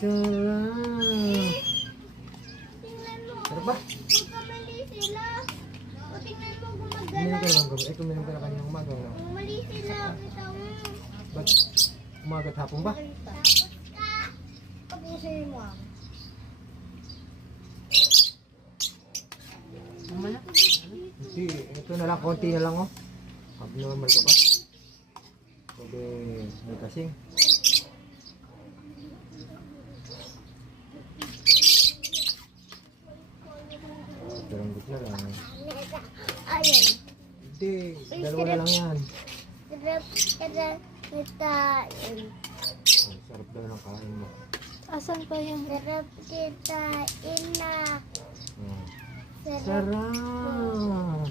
sarap. Tingnan mo. Sarap ba? Magkamali sila. O tingnan mo Kuminom gumagalaw. ka naman gabi. Kuminom ka na kanina umaga. No? Mali sila. Kita mo. Ba't umaga at hapon ba? Tapos ka. Tapusin mo. Hindi, ito na lang, konti na lang oh. Abnormal ka ba? Sabi, may kasing. Piranggot na lang. Ayun. Hindi, dalawa na lang yan. Sarap. Kitain. Oh, sarap daw ng kain mo. Asan pa yung... Sarap kitain na. Oh. Sarap. Sarap!